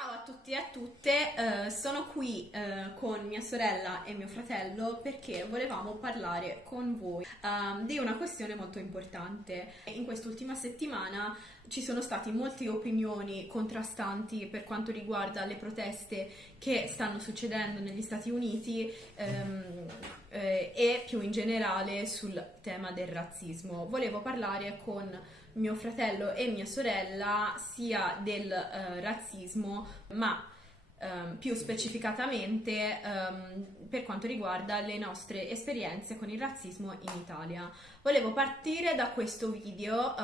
Ciao a tutti e a tutte, sono qui con mia sorella e mio fratello perché volevamo parlare con voi di una questione molto importante. In quest'ultima settimana ci sono state molte opinioni contrastanti per quanto riguarda le proteste che stanno succedendo negli Stati Uniti e più in generale sul tema del razzismo. Volevo parlare con mio fratello e mia sorella sia del razzismo, ma più specificatamente per quanto riguarda le nostre esperienze con il razzismo in Italia. Volevo partire da questo video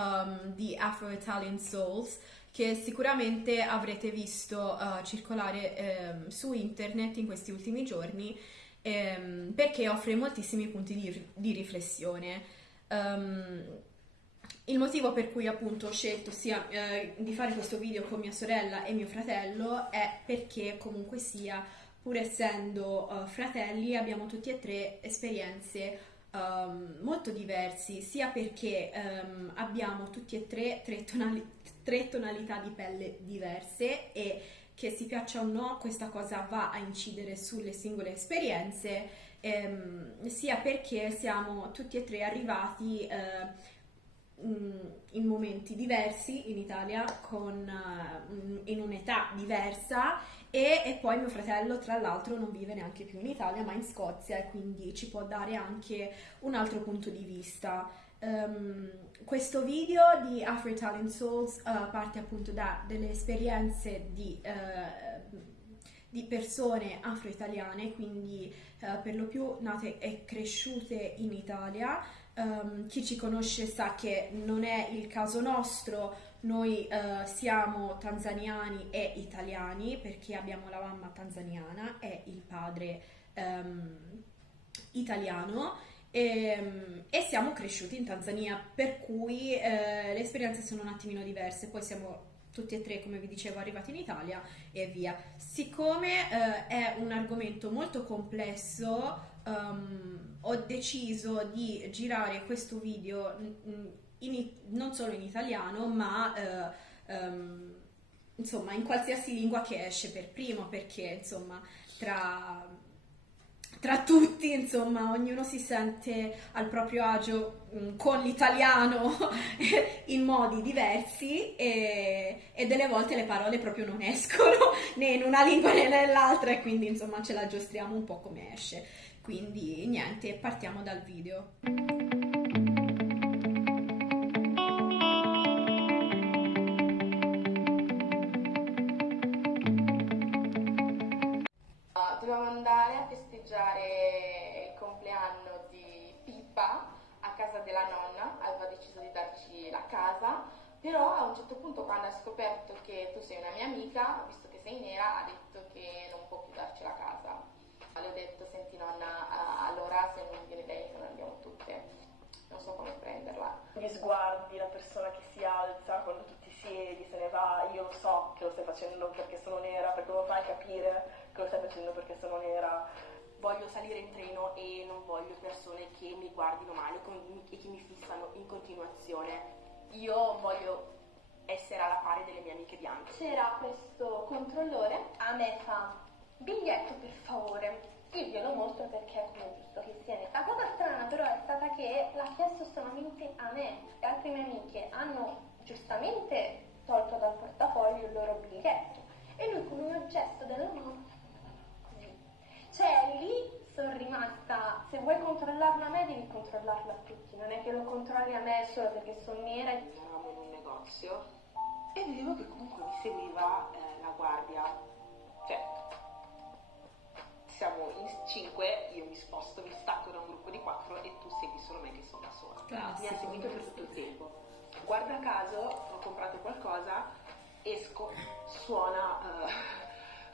di Afro-Italian Souls che sicuramente avrete visto circolare su internet in questi ultimi giorni perché offre moltissimi punti di riflessione. Il motivo per cui appunto ho scelto sia di fare questo video con mia sorella e mio fratello è perché comunque sia, pur essendo fratelli, abbiamo tutti e tre esperienze molto diversi, sia perché abbiamo tutti e tre tonalità di pelle diverse e che si piaccia o no questa cosa va a incidere sulle singole esperienze, sia perché siamo tutti e tre arrivati in momenti diversi in Italia, in un'età diversa e poi mio fratello tra l'altro non vive neanche più in Italia ma in Scozia e quindi ci può dare anche un altro punto di vista. Questo video di Afro-Italian Souls parte appunto delle esperienze di persone afro-italiane, quindi per lo più nate e cresciute in Italia. Chi ci conosce sa che non è il caso nostro, noi siamo tanzaniani e italiani perché abbiamo la mamma tanzaniana e il padre italiano e siamo cresciuti in Tanzania, per cui le esperienze sono un attimino diverse, poi siamo tutti e tre, come vi dicevo, arrivati in Italia e via. Siccome è un argomento molto complesso, ho deciso di girare questo video non solo in italiano, ma insomma in qualsiasi lingua che esce per primo, perché insomma tra tutti, insomma, ognuno si sente al proprio agio con l'italiano in modi diversi e delle volte le parole proprio non escono né in una lingua né nell'altra e quindi insomma ce la giostriamo un po' come esce. Quindi niente, partiamo dal video. Dovevamo andare a festeggiare il compleanno di Pippa a casa della nonna, aveva deciso di darci la casa, però a un certo punto quando ha scoperto che tu sei una mia amica, visto che sei nera, ha detto che non può più darci la casa. Le ho detto, senti nonna, allora se non viene lei non andiamo tutte, non so come prenderla. Gli sguardi, la persona che si alza quando tu ti siedi, se ne va, io lo so che lo stai facendo perché sono nera, perché lo fai capire che lo stai facendo perché sono nera. Voglio salire in treno e non voglio persone che mi guardino male e che mi fissano in continuazione. Io voglio essere alla pari delle mie amiche bianche. C'era questo controllore, a me fa biglietto per favore. Io glielo mostro perché è come giusto che sia. La cosa strana però è stata che l'ha chiesto solamente a me. Le altre mie amiche hanno giustamente tolto dal portafoglio il loro biglietto e lui con un gesto della mano così. Cioè lì sono rimasta, se vuoi controllarlo a me devi controllarlo a tutti, non è che lo controlli a me solo perché sono nera. Eravamo in un negozio e vedevo che comunque mi seguiva la guardia. Cioè, siamo in 5, io mi sposto, mi stacco da un gruppo di 4 e tu segui solo me che sono da sola. Classico. Mi ha seguito per tutto il tempo. Guarda caso, ho comprato qualcosa, esco, suona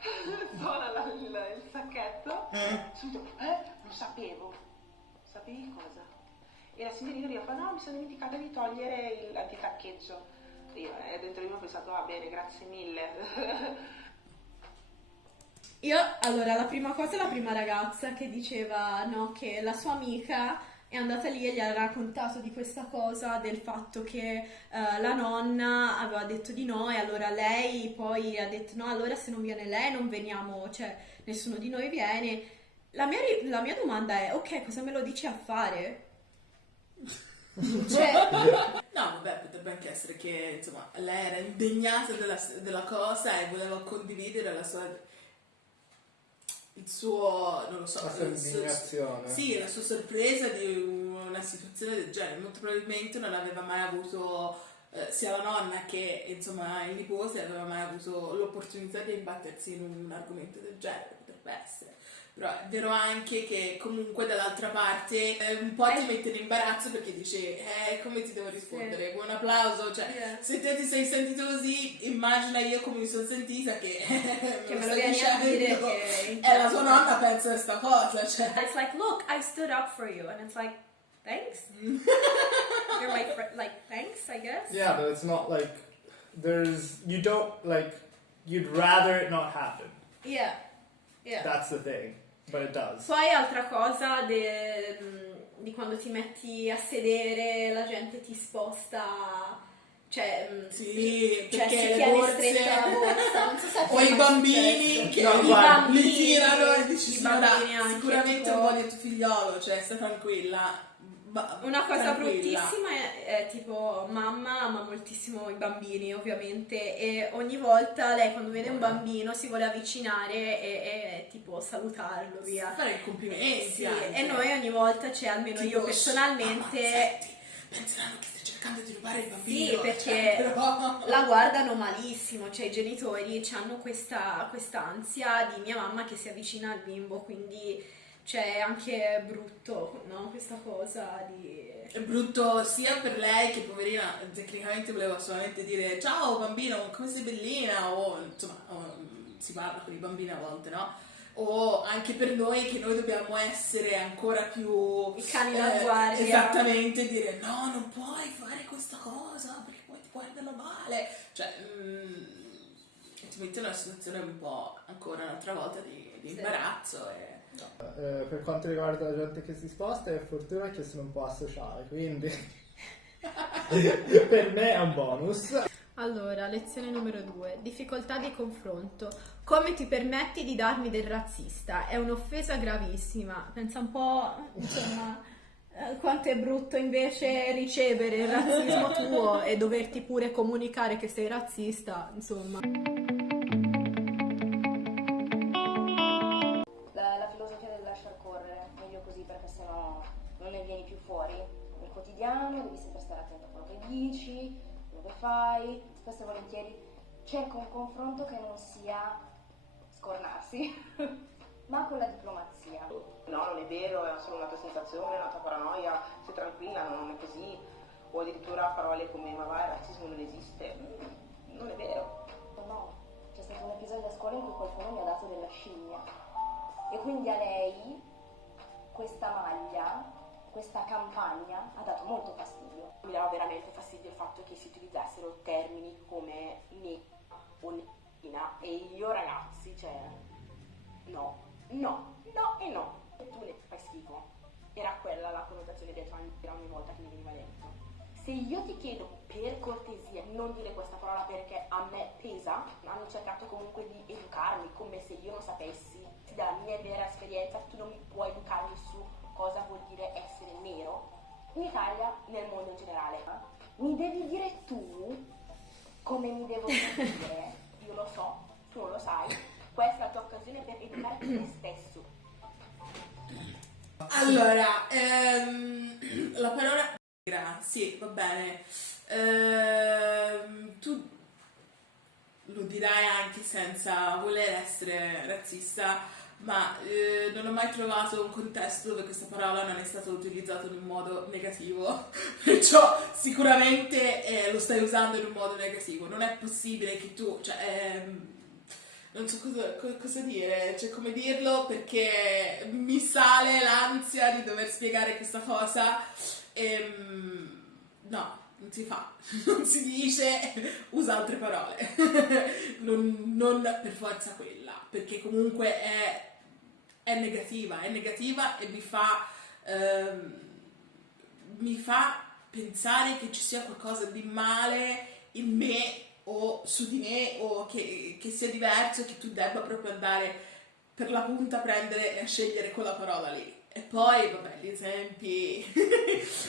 il sacchetto, subito, lo sapevo. Sapevi cosa? E la signorina lì fa, no, mi sono dimenticata di togliere l'antitaccheggio. Io dentro di me ho pensato, va bene, grazie mille. Allora, la prima ragazza che diceva, no, che la sua amica è andata lì e gli ha raccontato di questa cosa, del fatto che la nonna aveva detto di no e allora lei poi ha detto no, allora se non viene lei non veniamo, cioè nessuno di noi viene. La mia domanda è, ok, cosa me lo dici a fare? Cioè, No, vabbè, potrebbe anche essere che, insomma, lei era indegnata della cosa e voleva condividere il suo, non lo so, La sua indignazione. sì, la sua sorpresa di una situazione del genere. Molto probabilmente non aveva mai avuto, sia la nonna che, insomma, il nipote aveva mai avuto l'opportunità di imbattersi in un argomento del genere, potrebbe essere. Però è vero anche che comunque dall'altra parte un po' ti mette in imbarazzo perché dici come ti devo rispondere? Sì. Con un applauso? Cioè, Yeah. se te ti sei sentito così, immagina io come mi sono sentita che che me lo stai vieni a dire dicendo, che... e la tua nonna pensa a questa cosa, cioè. It's like, look, I stood up for you. And it's like, thanks? You're my friend. Like, thanks, I guess? Yeah, but it's not like you don't like, you'd rather it not happen. Yeah. Yeah. That's the thing, but it does. Poi altra cosa di quando ti metti a sedere, la gente ti sposta, cioè, Sì, cioè perché si le tiene borse stretta la borsa, non so se o i bambini che No, li, guarda, li tirano e dici i signora, bambini anche, sicuramente tipo- un po' di tuo figliolo, cioè sta tranquilla. Una cosa Tranquilla. bruttissima è tipo mamma ama moltissimo i bambini ovviamente e ogni volta lei quando vede un bambino si vuole avvicinare e tipo salutarlo via. Fare i complimenti Sì, anche. e noi ogni volta, cioè almeno Tipo, io personalmente mamma, senti, penseranno che stai cercando di rubare il bambino. sì, perché cioè, però... la guardano malissimo, cioè i genitori hanno questa ansia di mia mamma che si avvicina al bimbo, quindi cioè è anche brutto, no? Questa cosa di... È brutto sia per lei che poverina tecnicamente voleva solamente dire ciao bambino, come sei bellina, o insomma si parla con i bambini a volte, no? O anche per noi che noi dobbiamo essere ancora più I cani da guardia. esattamente, dire no, non puoi fare questa cosa perché poi ti guardano male, cioè ti mette in una situazione un po' ancora un'altra volta di imbarazzo e... Per quanto riguarda la gente che si sposta, è fortuna che sono un po' asociale, quindi per me è un bonus. Allora, lezione numero 2. Difficoltà di confronto. Come ti permetti di darmi del razzista? È un'offesa gravissima. Pensa un po', insomma, quanto è brutto invece ricevere il razzismo tuo e doverti pure comunicare che sei razzista, insomma. La filosofia del lasciar correre, meglio così perché sennò non ne vieni più fuori. Nel quotidiano devi sempre stare attento a quello che dici, quello che fai, spesso e volentieri cerca un confronto che non sia scornarsi, ma con la diplomazia. No, non è vero, è solo una tua sensazione, una tua paranoia, sei tranquilla, non è così. O addirittura parole come ma vai, il razzismo non esiste. Non è vero. No, c'è stato un episodio a scuola in cui qualcuno mi ha dato della scimmia e quindi a lei questa maglia, questa campagna ha dato molto fastidio. Mi dava veramente fastidio il fatto che si utilizzassero termini come ne o nina e io ragazzi, cioè no e no. E tu ne fai schifo. Era quella la connotazione dietro ogni volta che mi veniva detto. Se io ti chiedo per cortesia non dire questa parola perché a me pesa, hanno cercato comunque di educarmi come se io non sapessi. Dalla mia vera esperienza tu non mi puoi educarmi su cosa vuol dire essere nero in Italia, nel mondo in generale. Mi devi dire tu come mi devo sentire. Io lo so, tu non lo sai. Questa è la tua occasione per educarti te stesso. Allora, la parola sì, va bene. Tu lo dirai anche senza voler essere razzista, ma non ho mai trovato un contesto dove questa parola non è stata utilizzata in un modo negativo, perciò sicuramente lo stai usando in un modo negativo. Non è possibile che tu, cioè, non so cosa dire, cioè come dirlo, perché mi sale l'ansia di dover spiegare questa cosa. No, non si fa, non si dice, usa altre parole, non per forza quella, perché comunque è negativa e mi fa mi fa pensare che ci sia qualcosa di male in me o su di me, o che sia diverso, che tu debba proprio andare per la punta a prendere e a scegliere quella parola lì. E poi, vabbè, gli esempi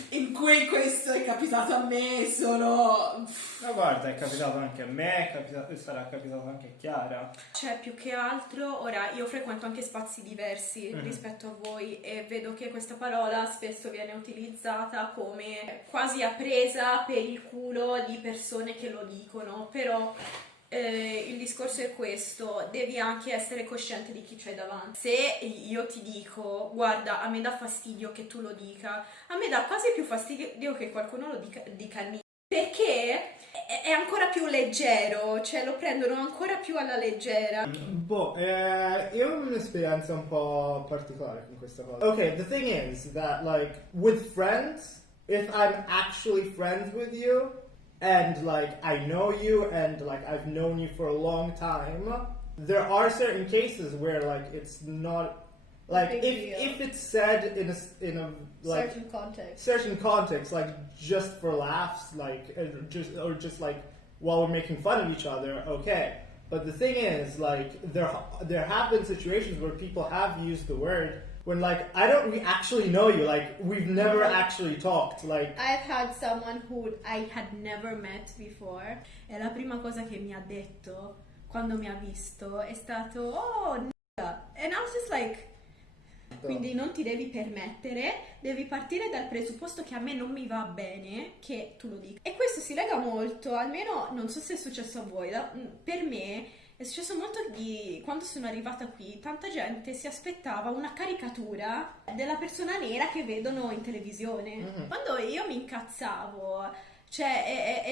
in cui questo è capitato a me sono... Ma guarda, è capitato anche a me, sarà capitato anche a Chiara. Cioè, più che altro, ora io frequento anche spazi diversi rispetto a voi e vedo che questa parola spesso viene utilizzata come quasi appresa per il culo di persone che lo dicono, però il discorso è questo: devi anche essere cosciente di chi c'hai davanti. Se io ti dico, guarda, a me dà fastidio che tu lo dica, a me dà quasi più fastidio che qualcuno lo dica a me, perché è ancora più leggero, cioè lo prendono ancora più alla leggera. Boh, io ho un'esperienza un po' particolare con questa cosa. Okay, the thing is that, like, with friends, if I'm actually friends with you, and like I know you and like I've known you for a long time, there are certain cases where like it's not like if it's said in a like certain context, like just for laughs, like just like while we're making fun of each other, okay. But the thing is, like, there have been situations where people have used the word when, like, we actually know you, like, we've never actually talked, like... I've had someone who I had never met before, e la prima cosa che mi ha detto quando mi ha visto è stato, oh, n***a. And I was just like... Quindi non ti devi permettere, devi partire dal presupposto che a me non mi va bene che tu lo dica. E questo si lega molto, almeno non so se è successo a voi, per me è successo molto quando sono arrivata qui, tanta gente si aspettava una caricatura della persona nera che vedono in televisione. Quando io mi incazzavo, cioè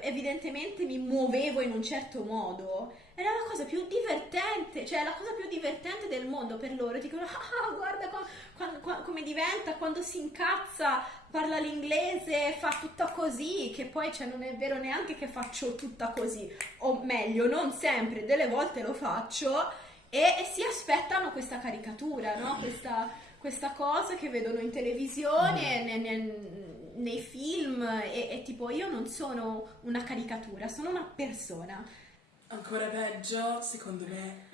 evidentemente mi muovevo in un certo modo, era la cosa più divertente, cioè la cosa più divertente del mondo per loro. Dicono, ah, guarda come diventa quando si incazza, parla l'inglese, fa tutta così, che poi cioè, non è vero neanche che faccio tutta così, o meglio, non sempre, delle volte lo faccio, e si aspettano questa caricatura, no? Questa cosa che vedono in televisione, nei film, e tipo, io non sono una caricatura, sono una persona. Ancora peggio, secondo me,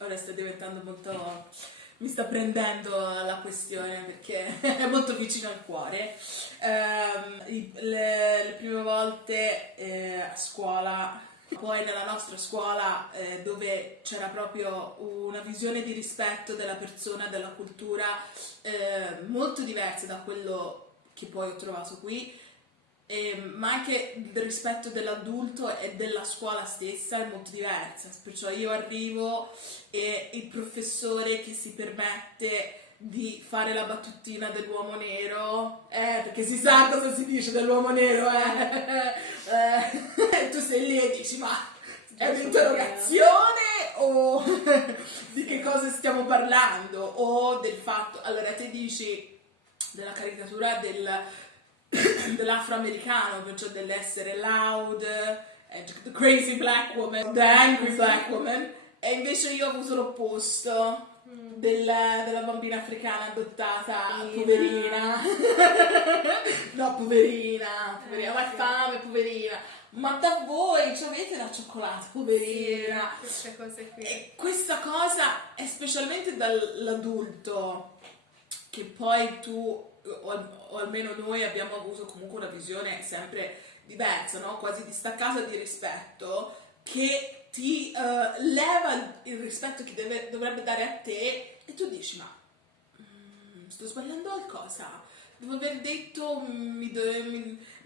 ora sta diventando molto... mi sta prendendo la questione perché è molto vicino al cuore. Le prime volte a scuola, poi nella nostra scuola dove c'era proprio una visione di rispetto della persona, della cultura molto diversa da quello che poi ho trovato qui, ma anche del rispetto dell'adulto e della scuola stessa è molto diversa. Perciò io arrivo e il professore che si permette di fare la battutina dell'uomo nero, perché si sa cosa si dice dell'uomo nero, tu sei lì e dici, ma è un'interrogazione o di che cosa stiamo parlando? O del fatto, allora te dici della caricatura dell'afroamericano, perciò dell'essere loud, the crazy black woman, the angry black woman, e invece io ho avuto l'opposto della bambina africana adottata, poverina. No, poverina, ma è fame, poverina. Ma da voi ci avete la cioccolata, poverina. Sì, queste cose qui. E questa cosa è specialmente dall'adulto, che poi tu o almeno noi abbiamo avuto comunque una visione sempre diversa, no? Quasi distaccata di rispetto, che ti leva il rispetto che dovrebbe dare a te, e tu dici, ma sto sbagliando qualcosa? Devo aver detto, mi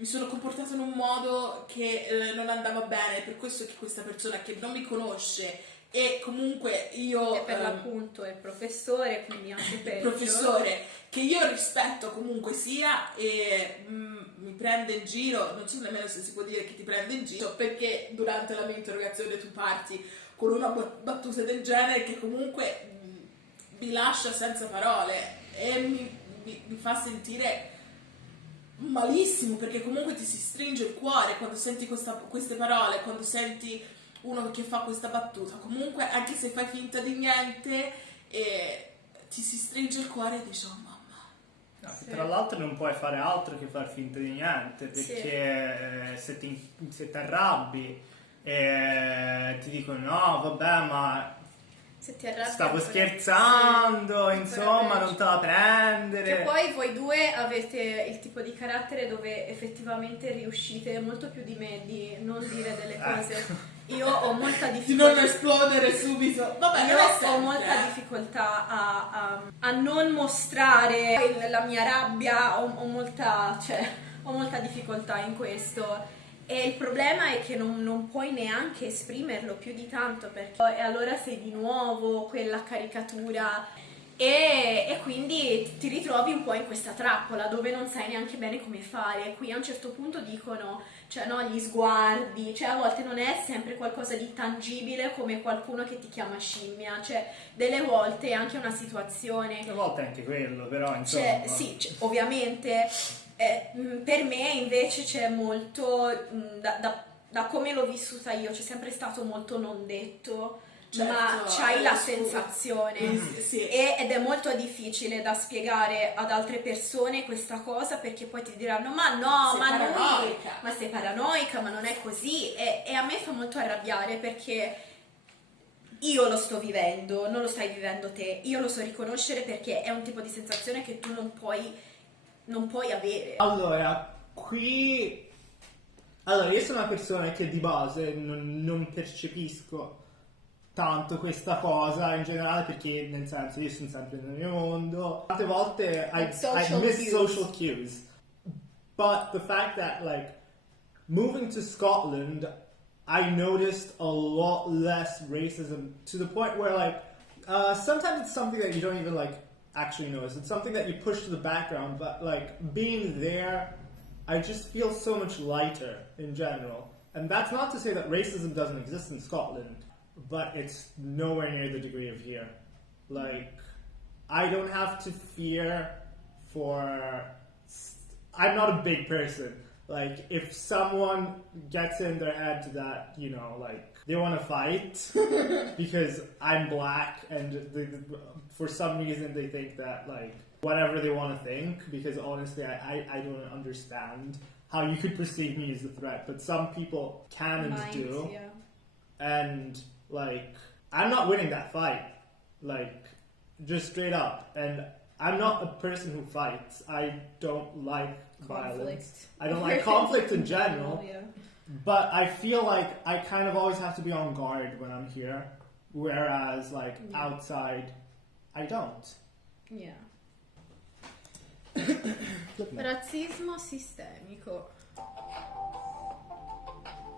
sono comportato in un modo che non andava bene, per questo che questa persona che non mi conosce, e comunque io... E per l'appunto è il professore, quindi anche peggio. Il professore, che io rispetto comunque sia, e mi prende in giro, non so nemmeno se si può dire che ti prende in giro, perché durante la mia interrogazione tu parti con una battuta del genere che comunque mi lascia senza parole e mi fa sentire malissimo, perché comunque ti si stringe il cuore quando senti queste parole, quando senti uno che fa questa battuta, comunque anche se fai finta di niente, ti si stringe il cuore e dici, oh mamma, Sì. Tra l'altro non puoi fare altro che far finta di niente, perché se ti arrabbi e ti dicono no, vabbè, ma Se ti arrabbi stavo ancora- scherzando, sì, insomma, ancora non te la prendere. Che poi voi due avete il tipo di carattere dove effettivamente riuscite molto più di me di non dire delle cose. Io ho molta Di non difficoltà. esplodere subito. Vabbè, Io non è ho sempre, molta difficoltà a non mostrare la mia rabbia, ho molta difficoltà in questo. E il problema è che non puoi neanche esprimerlo più di tanto, perché e allora sei di nuovo quella caricatura e quindi ti ritrovi un po' in questa trappola dove non sai neanche bene come fare. Qui a un certo punto dicono, cioè no, gli sguardi, cioè a volte non è sempre qualcosa di tangibile come qualcuno che ti chiama scimmia, cioè delle volte è anche una situazione. A volte è anche quello, però insomma. Ovviamente per me invece c'è molto, da come l'ho vissuta io, c'è sempre stato molto non detto, Certo, ma c'hai la sensazione sì. ed è molto difficile da spiegare ad altre persone questa cosa, perché poi ti diranno ma no, Sei ma noi, paranoica. ma sei paranoica, ma non è così, e a me fa molto arrabbiare perché io lo sto vivendo, non lo stai vivendo te, io lo so riconoscere perché è un tipo di sensazione che tu non puoi avere. Allora, io sono una persona che di base non percepisco tanto questa cosa in generale, perché nel senso io sono sempre nel mio mondo. Tante volte I miss social cues. But the fact that, like, moving to Scotland, I noticed a lot less racism, to the point where, like, sometimes it's something that you don't even, like, actually notice. It's something that you push to the background, but, like, being there, I just feel so much lighter in general. And that's not to say that racism doesn't exist in Scotland, but it's nowhere near the degree of here. Like, I don't have to fear I'm not a big person. Like, if someone gets in their head that, you know, like, they want to fight because I'm black, and for some reason they think that, like, whatever they want to think, because honestly I don't understand how you could perceive me as a threat, but some people can and do. Yeah. And, like, I'm not winning that fight. Like, just straight up. And I'm not a person who fights. I don't like violence. I don't like conflict in general. Yeah. But I feel like I kind of always have to be on guard when I'm here. Whereas, like, outside, I don't. Yeah. Razzismo sistemico.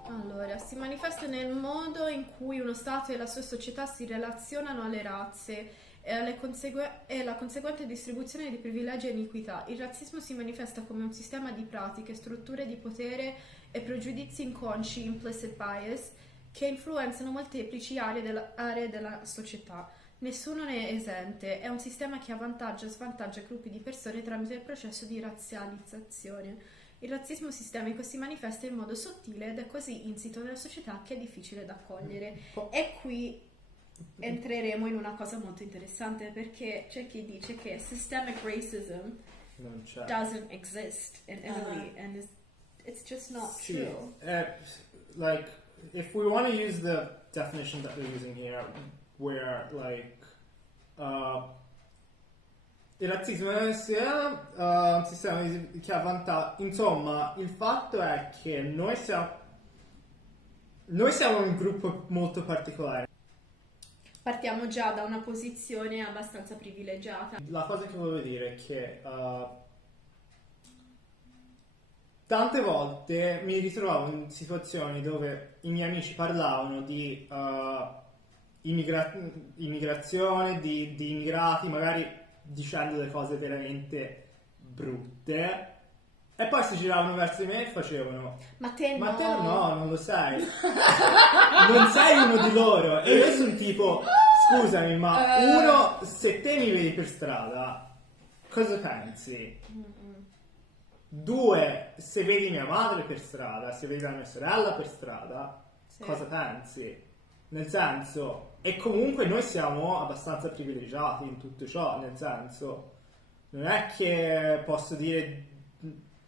Allora, si manifesta nel modo in cui uno Stato e la sua società si relazionano alle razze e la conseguente distribuzione di privilegi e iniquità. Il razzismo si manifesta come un sistema di pratiche, strutture di potere e pregiudizi inconsci, implicit bias, che influenzano molteplici aree della società. Nessuno ne è esente, è un sistema che avvantaggia e svantaggia gruppi di persone tramite il processo di razzializzazione. Il razzismo sistemico si manifesta in modo sottile ed è così insito nella società che è difficile da cogliere. E qui entreremo in una cosa molto interessante, perché c'è chi dice che systemic racism doesn't exist in Italy, and it's just not true. Like, if we want to use the definition that we're using here, where, like, il razzismo sia un sistema che avvanta, insomma, il fatto è che noi siamo un gruppo molto particolare. Partiamo già da una posizione abbastanza privilegiata. La cosa che volevo dire è che tante volte mi ritrovavo in situazioni dove i miei amici parlavano di immigrazione, di immigrati, magari dicendo delle cose veramente brutte, e poi si giravano verso di me e facevano Ma te no, non lo sei. Non sei uno di loro. E io sono tipo, scusami, ma uno, se te mi vedi per strada, cosa pensi? Due, se vedi mia madre per strada, se vedi la mia sorella per strada, cosa pensi? Nel senso, e comunque noi siamo abbastanza privilegiati in tutto ciò, nel senso, non è che posso dire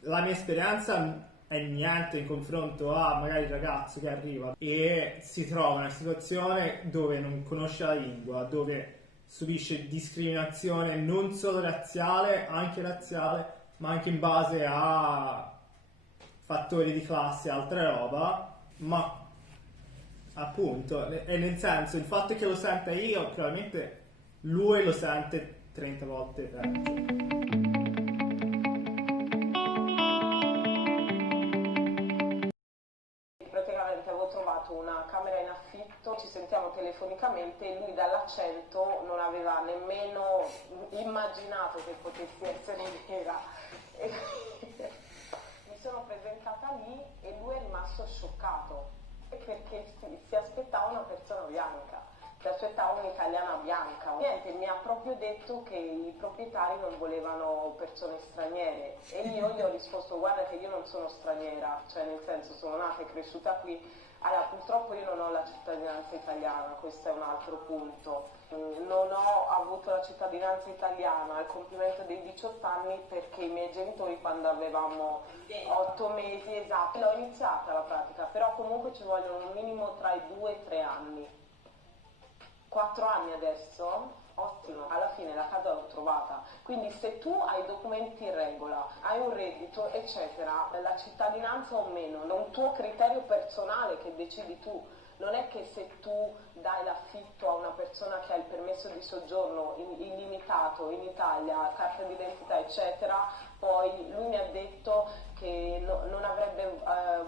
la mia esperienza è niente in confronto a magari il ragazzo che arriva e si trova in una situazione dove non conosce la lingua, dove subisce discriminazione non solo razziale, ma anche in base a fattori di classe e altra roba, ma appunto, e nel senso, il fatto che lo senta io, probabilmente lui lo sente 30 volte peggio. Praticamente avevo trovato una camera in affitto, ci sentiamo telefonicamente e lui dall'accento non aveva nemmeno immaginato che potessi essere nera. E mi sono presentata lì e lui è rimasto scioccato perché si aspettava una persona bianca, si aspettava un'italiana bianca. Niente, mi ha proprio detto che i proprietari non volevano persone straniere e io gli ho risposto guarda che io non sono straniera, cioè nel senso sono nata e cresciuta qui. Allora, purtroppo io non ho la cittadinanza italiana, questo è un altro punto. Non ho avuto la cittadinanza italiana al compimento dei 18 anni perché i miei genitori quando avevamo 8 mesi, esatto, l'ho iniziata la pratica, però comunque ci vogliono un minimo tra i 2 e i 3 anni. 4 anni adesso, ottimo, alla fine la casa l'ho trovata. Quindi se tu hai i documenti in regola, hai un reddito, eccetera, la cittadinanza o meno, è un tuo criterio personale che decidi tu. Non è che se tu dai l'affitto a una persona che ha il permesso di soggiorno illimitato in Italia, carta d'identità, eccetera, poi lui mi ha detto che non avrebbe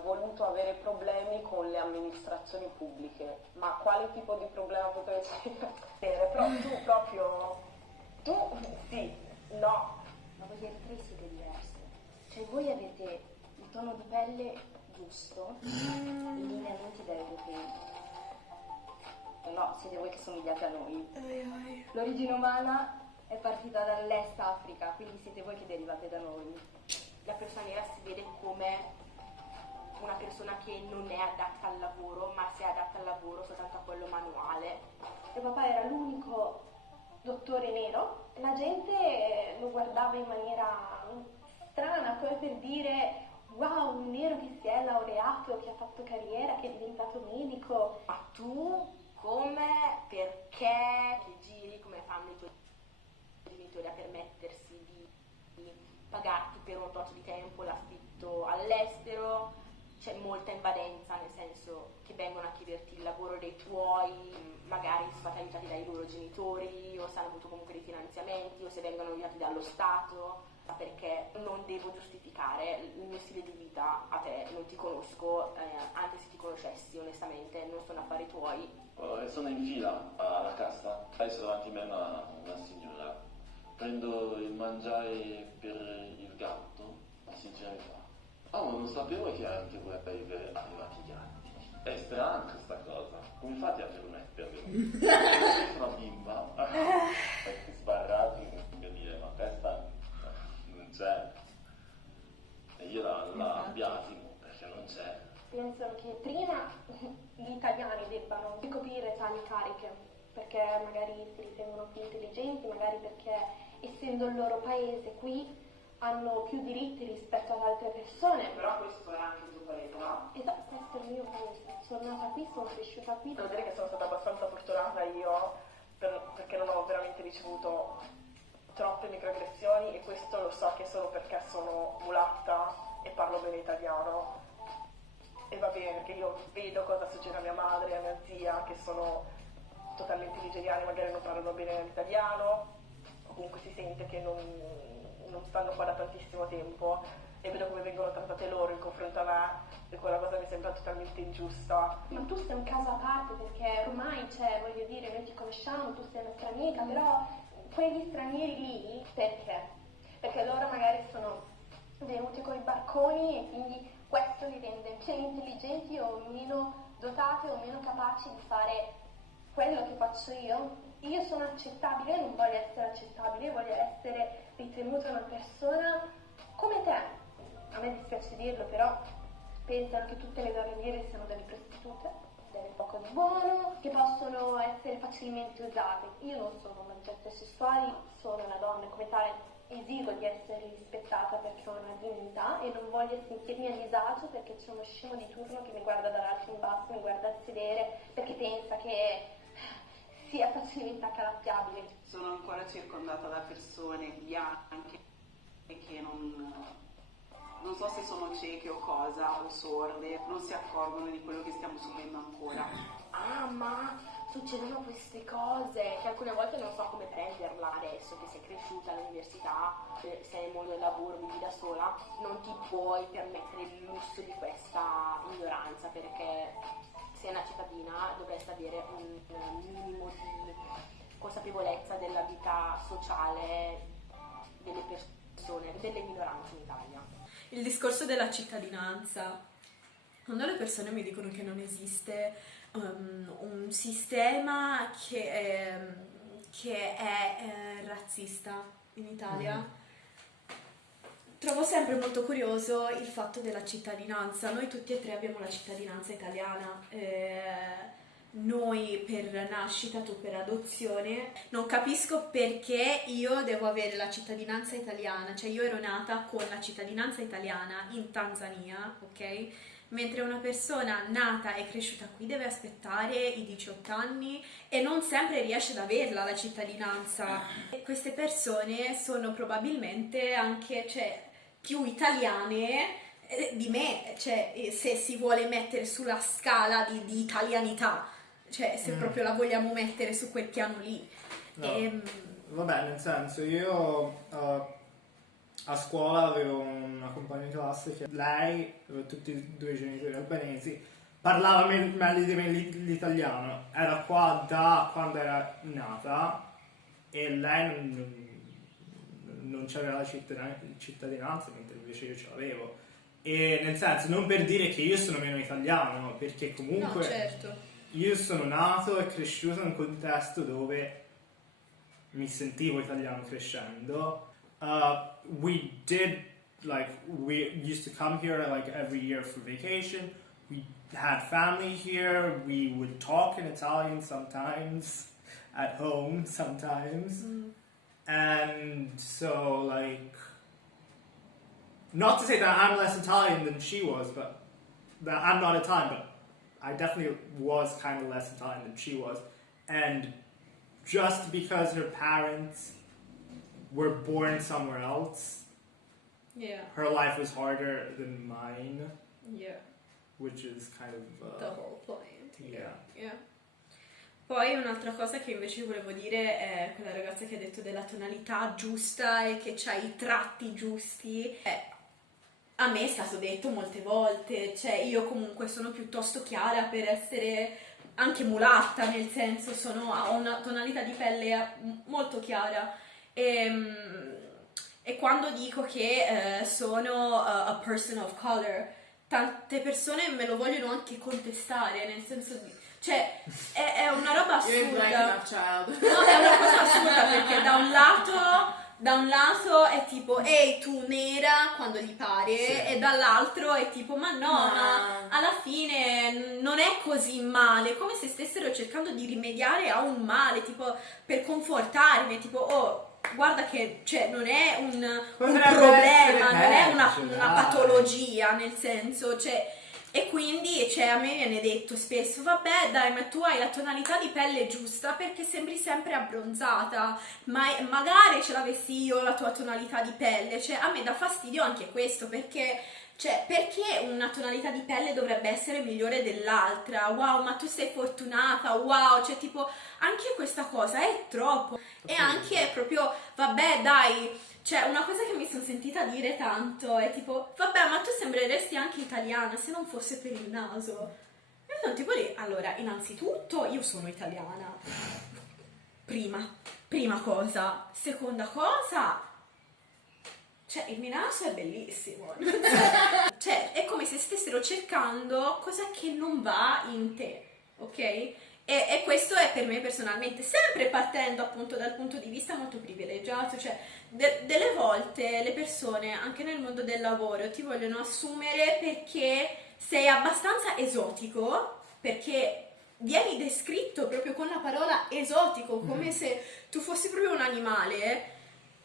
voluto avere problemi con le amministrazioni pubbliche. Ma quale tipo di problema potresti avere? Però tu proprio... Tu sì, no. Ma voi tre siete diverse. Cioè voi avete il tono di pelle giusto, i lineamenti da europei. No, siete voi che somigliate a noi. L'origine umana è partita dall'Est Africa, quindi siete voi che derivate da noi. La persona nera si vede come una persona che non è adatta al lavoro, ma si è adatta al lavoro soltanto a quello manuale. Mio papà era l'unico dottore nero, la gente lo guardava in maniera strana, come per dire wow, un nero che si è laureato, che ha fatto carriera, che è diventato medico. Ma tu come, perché, che giri, come fanno i tuoi genitori a permettersi di pagarti per un tot di tempo l'affitto all'estero? C'è molta invadenza, nel senso che vengono a chiederti il lavoro dei tuoi, magari sono stati aiutati dai loro genitori o se hanno avuto comunque dei finanziamenti o se vengono aiutati dallo Stato, perché non devo giustificare il mio stile di vita a te, non ti conosco, anche se ti conoscessi onestamente non sono affari tuoi. Sono in fila alla cassa, adesso davanti a me una signora, prendo il mangiare per il gatto, la signora mi fa oh, ma non sapevo che anche voi avevate i gatti. È strana questa cosa. Come fate a permettervi? Sono una bimba. Perché sbarrati per dire, ma questa non c'è. E io la biasimo perché non c'è. Pensano che prima gli italiani debbano ricoprire tali cariche, perché magari si ritengono più intelligenti, magari perché essendo il loro paese qui hanno più diritti rispetto ad altre persone. Però questo è anche il tuo paese, no? Esatto, questo è il mio paese. Sono nata qui, sono cresciuta qui. Devo dire che sono stata abbastanza fortunata io perché non ho veramente ricevuto troppe microaggressioni e questo lo so che solo perché sono mulatta e parlo bene italiano. E va bene, che io vedo cosa succede a mia madre e a mia zia che sono totalmente nigeriani, magari non parlano bene l'italiano, comunque si sente che non stanno qua da tantissimo tempo e vedo come vengono trattate loro in confronto a me e quella cosa mi sembra totalmente ingiusta. Ma tu sei un caso a parte perché ormai, cioè, voglio dire, noi ti conosciamo, tu sei nostra amica, però quegli stranieri lì, perché? Perché loro magari sono venuti con i barconi e quindi questo li rende più intelligenti o meno dotate o meno capaci di fare quello che faccio io. Io sono accettabile, non voglio essere accettabile, voglio essere ritenuta una persona come te. A me dispiace dirlo, però pensano che tutte le donne nere siano delle prostitute, delle poco di buono, che possono essere facilmente usate. Io non sono un oggetto sessuale, sono una donna come tale, esigo di essere rispettata perché ho una dignità e non voglio sentirmi a disagio perché c'è uno scemo di turno che mi guarda dall'alto in basso, mi guarda a sedere perché pensa che sia facilmente accalappiabile. Sono ancora circondata da persone bianche che non so se sono cieche o cosa, o sorde, non si accorgono di quello che stiamo subendo ancora. Ah, ma succedono queste cose che alcune volte non so come prenderla adesso che sei cresciuta all'università, sei nel mondo del lavoro, vivi da sola, non ti puoi permettere il lusso di questa ignoranza perché sei una cittadina, dovresti avere un minimo di consapevolezza della vita sociale delle persone, delle minoranze in Italia. Il discorso della cittadinanza. Quando le persone mi dicono che non esiste un sistema che è razzista in Italia, trovo sempre molto curioso il fatto della cittadinanza. Noi tutti e tre abbiamo la cittadinanza italiana. Noi per nascita, tu per adozione. Non capisco perché io devo avere la cittadinanza italiana, cioè io ero nata con la cittadinanza italiana in Tanzania, ok? Mentre una persona nata e cresciuta qui deve aspettare i 18 anni e non sempre riesce ad averla la cittadinanza. E queste persone sono probabilmente anche, cioè, più italiane di me, cioè, se si vuole mettere sulla scala di italianità, cioè se proprio la vogliamo mettere su quel piano lì. No. Vabbè, nel senso, io a scuola avevo una compagna di classe che lei, aveva tutti e due i genitori albanesi, parlava meglio di me l'italiano, era qua da quando era nata e lei non c'aveva la cittadinanza, mentre invece io ce l'avevo. E nel senso, non per dire che io sono meno italiano, perché comunque No, certo. io sono nato e cresciuto in un contesto dove mi sentivo italiano crescendo. We used to come here like every year for vacation. We had family here. We would talk in Italian sometimes, at home sometimes. And so, like, not to say that I'm less Italian than she was, but that I'm not Italian, but I definitely was kind of less Italian than she was. And just because her parents were born somewhere else, Yeah, her life was harder than mine, yeah, which is kind of... the whole point. yeah. Yeah. Poi un'altra cosa che invece volevo dire è quella ragazza che ha detto della tonalità giusta e che c'ha i tratti giusti. A me è stato detto molte volte, cioè io comunque sono piuttosto chiara per essere anche mulatta, nel senso ho una tonalità di pelle molto chiara e quando dico che sono a person of color, tante persone me lo vogliono anche contestare, nel senso di... Cioè, è una roba You're black assurda. enough, child. No, è una cosa assurda perché da un lato è tipo, ehi tu nera quando gli pare, Sì. e dall'altro è tipo, ma no, ma alla fine non è così male, come se stessero cercando di rimediare a un male, tipo per confortarmi, tipo, oh, guarda che cioè, non è un Potrebbe problema, non essere è peggio, una dai. patologia, nel senso, cioè... E quindi cioè, a me viene detto spesso, vabbè dai, ma tu hai la tonalità di pelle giusta perché sembri sempre abbronzata, ma magari ce l'avessi io la tua tonalità di pelle, cioè a me dà fastidio anche questo, perché una tonalità di pelle dovrebbe essere migliore dell'altra, wow, ma tu sei fortunata, wow, cioè tipo, anche questa cosa è troppo, e anche proprio, vabbè dai, cioè una cosa che mi sono sentita dire tanto è tipo, vabbè ma tu sembreresti anche italiana se non fosse per il naso. E sono tipo lì, allora innanzitutto io sono italiana, prima cosa, seconda cosa, cioè il mio naso è bellissimo, cioè è come se stessero cercando cosa che non va in te, ok? E questo è per me personalmente, sempre partendo appunto dal punto di vista molto privilegiato, cioè delle volte le persone anche nel mondo del lavoro ti vogliono assumere perché sei abbastanza esotico, perché vieni descritto proprio con la parola esotico, come se tu fossi proprio un animale.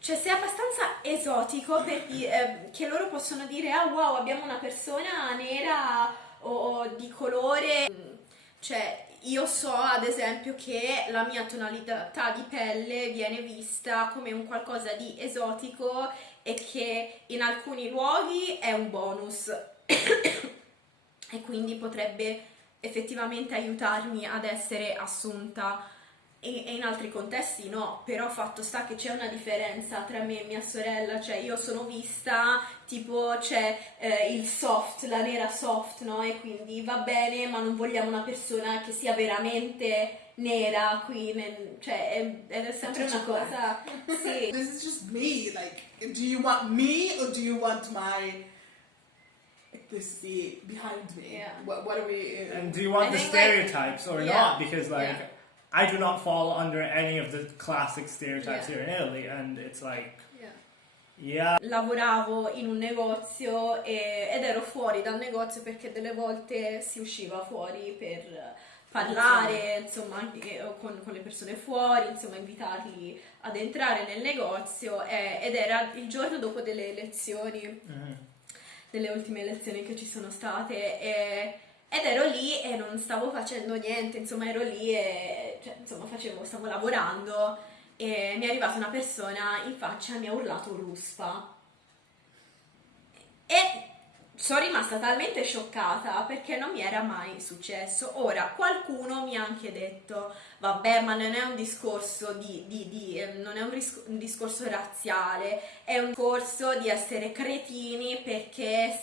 cioè sei abbastanza esotico che loro possono dire ah wow abbiamo una persona nera o di colore, cioè io so ad esempio che la mia tonalità di pelle viene vista come un qualcosa di esotico e che in alcuni luoghi è un bonus e quindi potrebbe effettivamente aiutarmi ad essere assunta e in altri contesti no, però fatto sta che c'è una differenza tra me e mia sorella, cioè io sono vista tipo c'è il soft, la nera soft, no? E quindi va bene ma non vogliamo una persona che sia veramente nera qui, cioè è sempre una cosa, sì. This is just me, like, do you want me or do you want my ethnicity behind me? Yeah. What are we... And do you want I the think, stereotypes or yeah. not? Because like Yeah. I do not fall under any of the classic stereotypes Yeah. here in Italy, and it's like, Yeah. yeah. Lavoravo in un negozio ed ero fuori dal negozio perché delle volte si usciva fuori per parlare, insomma, anche con le persone fuori, insomma, invitarli ad entrare nel negozio ed era il giorno dopo delle elezioni, delle ultime elezioni che ci sono state ed ero lì e non stavo facendo niente, insomma ero lì e cioè, insomma stavo lavorando e mi è arrivata una persona in faccia e mi ha urlato ruspa e sono rimasta talmente scioccata perché non mi era mai successo. Ora qualcuno mi ha anche detto vabbè ma non è un discorso non è un discorso razziale, è un discorso di essere cretini perché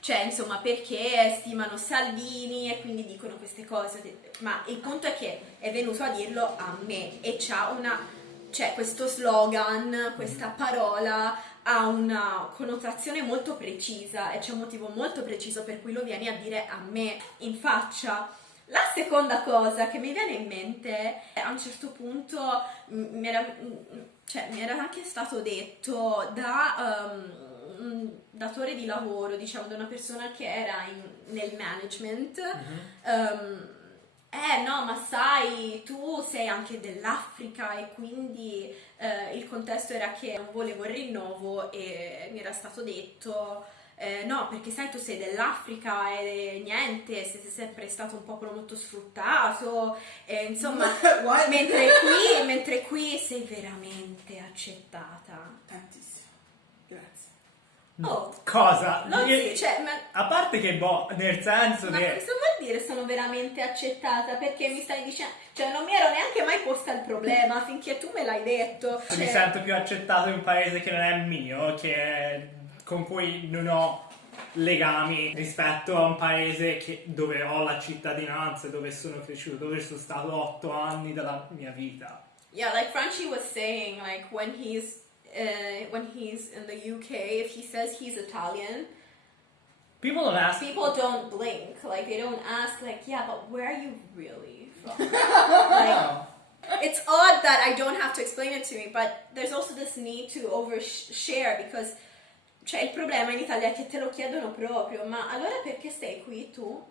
cioè insomma perché stimano Salvini e quindi dicono queste cose, ma il punto è che è venuto a dirlo a me e c'è questo slogan, questa parola ha una connotazione molto precisa e c'è un motivo molto preciso per cui lo vieni a dire a me in faccia. La seconda cosa che mi viene in mente a un certo punto mi era anche stato detto da un datore di lavoro, diciamo da una persona che era nel management, no ma sai tu sei anche dell'Africa e quindi il contesto era che non volevo il rinnovo e mi era stato detto no perché sai tu sei dell'Africa e niente, sei sempre stato un popolo molto sfruttato e, insomma mentre qui sei veramente accettata Tantissimo, grazie. oh Cosa? non Io- cioè, ma A parte che nel senso Ma che cosa vuol dire sono veramente accettata? Perché mi stai dicendo, cioè non mi ero neanche mai posta il problema finché tu me l'hai detto. mi Cioè, sento più accettato in un paese che non è mio, con cui non ho legami rispetto a un paese dove ho la cittadinanza, dove sono cresciuto, dove sono stato 8 anni della mia vita. yeah, like Franchi was saying, like when he's in the UK, if he says he's Italian, People don't ask. people don't blink. Like they don't ask, like, yeah, but where are you really from? Like, it's odd that I don't have to explain it to me, but there's also this need to overshare because cioè il problema in Italia è che te lo chiedono proprio, ma allora perché sei qui tu?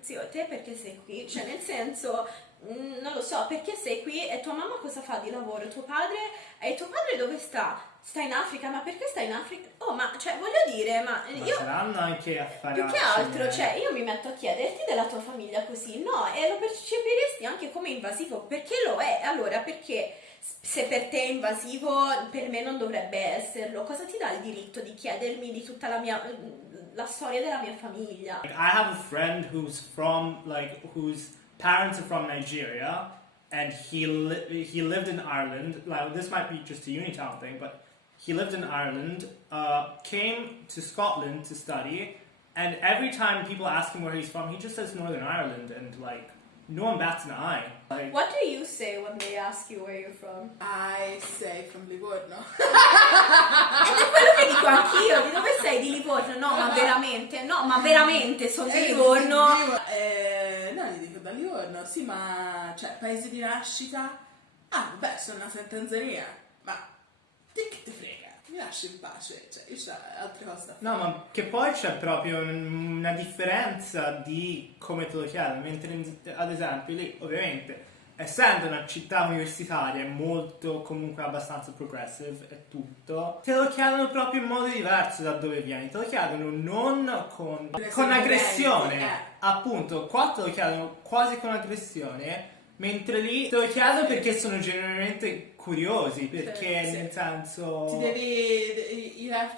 Zio, te perché sei qui? Cioè nel senso, non lo so, perché sei qui e tua mamma cosa fa di lavoro? Tuo padre dove sta? Sta in Africa, ma perché sta in Africa? Oh, ma cioè voglio dire, ma Ma io saranno anche affari. più che altro, cioè io mi metto a chiederti della tua famiglia così, no, e lo percepiresti anche come invasivo, perché lo è? Allora, perché se per te è invasivo, per me non dovrebbe esserlo? Cosa ti dà il diritto di chiedermi di tutta la storia della mia famiglia? I have a friend who's whose parents are from Nigeria, and he lived in Ireland. Like, this might be just a Unitown thing, but he lived in Ireland, came to Scotland to study, and every time people ask him where he's from, he just says Northern Ireland, and like no one bats an eye. Like, What do you say when they ask you where you're from? I say from Livorno. Ed è quello che dico anch'io, di dove sei? Di Livorno? No, ma veramente? No, ma veramente sono di Livorno? No, gli dico da Livorno, sì, ma cioè, paese di nascita? Ah, vabbè, sono nata in Tanzania, ma te che te frega? Mi lasci in pace, cioè, io c'ho altre cose da fare. no, ma che poi c'è proprio una differenza di come te lo chiedono, mentre ad esempio lì ovviamente essendo una città universitaria molto, comunque abbastanza progressive e tutto, te lo chiedono proprio in modo diverso da dove vieni, te lo chiedono non con aggressione, appunto, qua te lo chiedono quasi con aggressione, mentre lì te lo chiedono perché sono genuinamente curiosi, perché nel senso... Ti devi... You have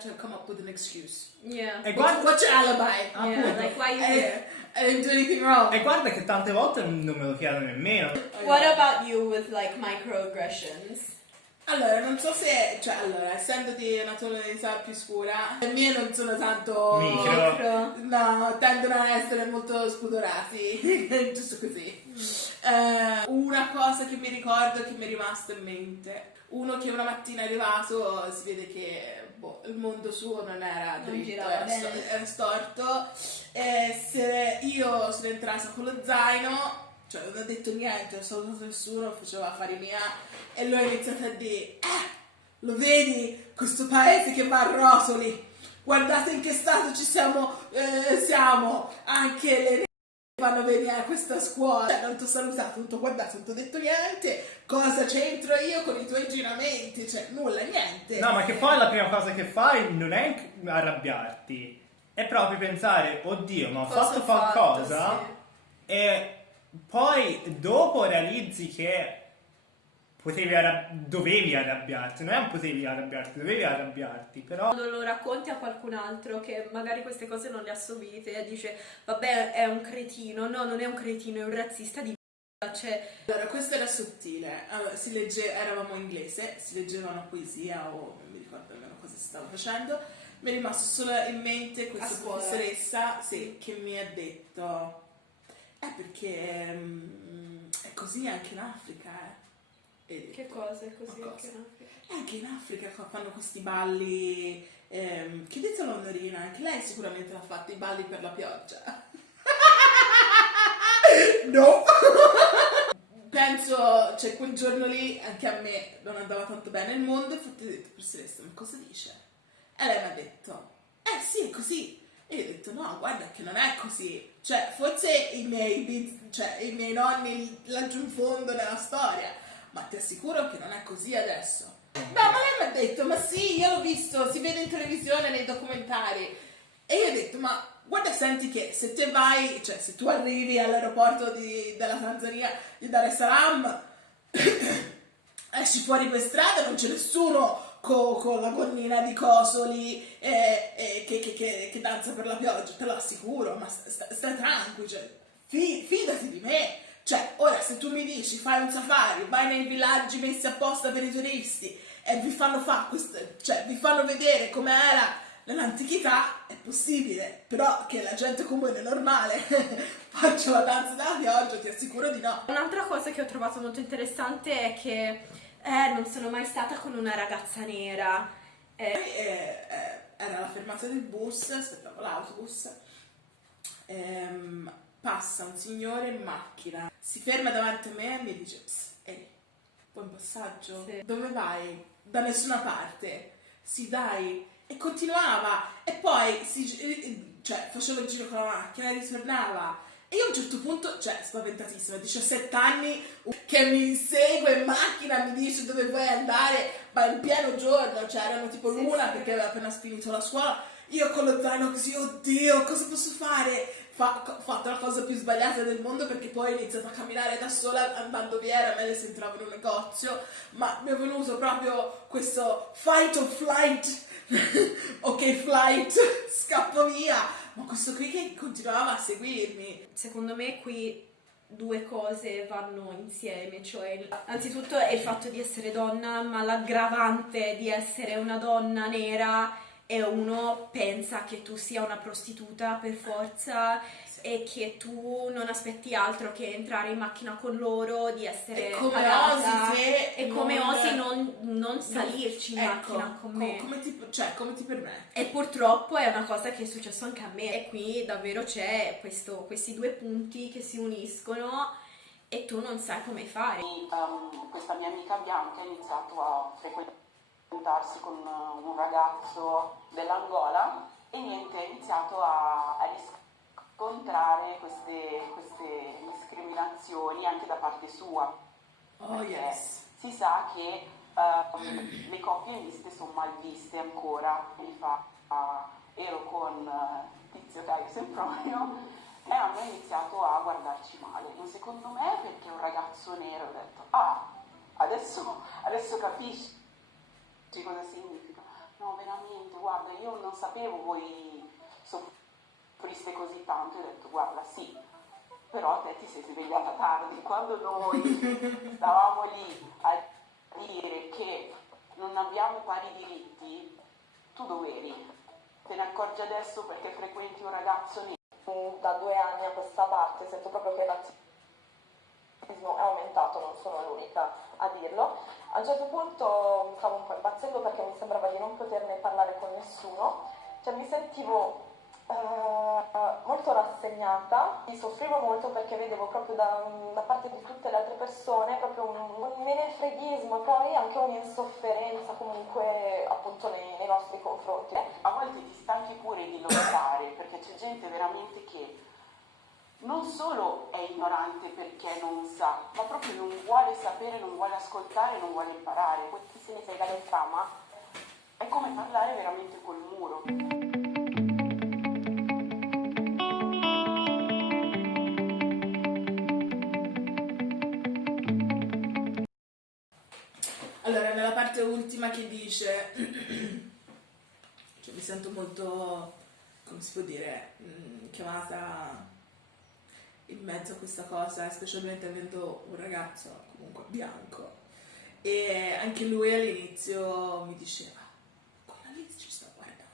to come up with an excuse. Yeah. E What's your alibi? Yeah, like why you here? I didn't do anything wrong. E guarda che tante volte non me lo chiedono nemmeno. What about you with like microaggressions? Allora, non so se... Cioè, allora, essendo di una tonalità più scura, le mie non sono tanto... Micro. No, tendono a essere molto spudorati. Giusto così. Una cosa che mi ricordo che mi è rimasta in mente. Uno che una mattina è arrivato, si vede che il mondo suo non era dritto, era storto. Se io sono entrata con lo zaino, cioè non ho detto niente, non salutato nessuno, faceva affari mia, e lui ha iniziato a dire: lo vedi questo paese che va a rotoli, guardate in che stato siamo, anche le vanno a venire a questa scuola. Cioè, non ti ho salutato, non ti ho guardato, non ti ho detto niente. Cosa c'entro io con i tuoi giramenti? Cioè, nulla, niente. No, ma che poi la prima cosa che fai non è arrabbiarti, è proprio pensare: oddio, ma ho fatto qualcosa, sì. E poi dopo realizzi che dovevi arrabbiarti, non potevi arrabbiarti, dovevi arrabbiarti, però... Quando lo racconti a qualcun altro che magari queste cose non le ha subite e dice: vabbè, è un cretino. No, non è un cretino, è un razzista di cioè... Allora, questo era sottile. Allora, eravamo in inglese, si leggeva una poesia o non mi ricordo nemmeno cosa si stava facendo. Mi è rimasto solo in mente questa professoressa, sì, che mi ha detto: perché è così anche in Africa, Che cosa è così cosa? anche in Africa? Anche in Africa fanno questi balli, chiedetelo a Norina, anche lei sicuramente l'ha fatto, i balli per la pioggia. No! Penso, cioè quel giorno lì anche a me non andava tanto bene il mondo, infatti ho detto: professoressa, ma cosa dice? E lei mi ha detto: sì, è così. E io ho detto: no, guarda che non è così. Cioè, forse i miei nonni laggiù in fondo nella storia, ma ti assicuro che non è così adesso. No, ma lei mi ha detto: ma sì, io l'ho visto, si vede in televisione, nei documentari. E io ho detto: ma guarda, senti che se te vai, cioè se tu arrivi all'aeroporto della Tanzania di Dar es Salaam, esci fuori per strada, non c'è nessuno con la gonnina di cosoli che danza per la pioggia, te lo assicuro, ma stai tranquillo, cioè, fidati di me. Cioè, ora se tu mi dici fai un safari, vai nei villaggi messi apposta per i turisti e vi fanno vi fanno vedere come era nell'antichità, è possibile, però che la gente comune normale faccia la danza della pioggia, ti assicuro di no. Un'altra cosa che ho trovato molto interessante è che non sono mai stata con una ragazza nera. Era alla fermata del bus, aspettavo l'autobus, passa un signore in macchina, si ferma davanti a me e mi dice: ehi, buon passaggio? Sì. Dove vai? Da nessuna parte. Sì, dai. E continuava, e poi faceva il giro con la macchina e ritornava. E io a un certo punto, spaventatissima, 17 anni, che mi insegue in macchina, mi dice dove vuoi andare, ma in pieno giorno, erano tipo l'una perché aveva appena finito la scuola, io con lo zaino così: oddio, cosa posso fare? Ho fatto la cosa più sbagliata del mondo, perché poi ho iniziato a camminare da sola andando via, era meglio se entravo in un negozio, ma mi è venuto proprio questo fight or flight. Ok, flight, scappo via, ma questo qui che continuava a seguirmi. Secondo me qui due cose vanno insieme, cioè anzitutto è il fatto di essere donna, ma l'aggravante di essere una donna nera è uno pensa che tu sia una prostituta per forza e che tu non aspetti altro che entrare in macchina con loro, di essere pagata, e come osi non salirci in macchina con me. Come ti permetti? E purtroppo è una cosa che è successo anche a me, e qui davvero c'è questi due punti che si uniscono e tu non sai come fare. Questa mia amica bianca ha iniziato a frequentarsi con un ragazzo dell'Angola e niente, ha iniziato a scontrare queste discriminazioni anche da parte sua. Oh yes. Si sa che le coppie miste sono mal viste ancora. Ero con Tizio Caio Sempronio e hanno iniziato a guardarci male. Non secondo me perché un ragazzo nero, ho detto, adesso capisci cosa significa. No, veramente, guarda, io non sapevo voi soffriste così tanto. Ho detto, guarda, sì, però te ti sei svegliata tardi. Quando noi stavamo lì a dire che non abbiamo pari diritti, tu dov'eri? Te ne accorgi adesso perché frequenti un ragazzo nero? Da 2 anni a questa parte sento proprio che il razzismo è aumentato, non sono l'unica a dirlo. A un certo punto mi stavo un po' impazzendo perché mi sembrava di non poterne parlare con nessuno, cioè mi sentivo molto rassegnata, soffrivo molto perché vedevo proprio da parte di tutte le altre persone proprio un menefreghismo, poi anche un'insofferenza comunque appunto nei nostri confronti. A volte ti stanchi pure di lottare perché c'è gente veramente che non solo è ignorante perché non sa, ma proprio non vuole sapere, non vuole ascoltare, non vuole imparare. Chi se ne frega del trama è come parlare veramente col muro. Allora, nella parte ultima che dice, cioè, mi sento molto, come si può dire, chiamata in mezzo a questa cosa, specialmente avendo un ragazzo comunque bianco. E anche lui all'inizio mi diceva, quella lì ci sta guardando.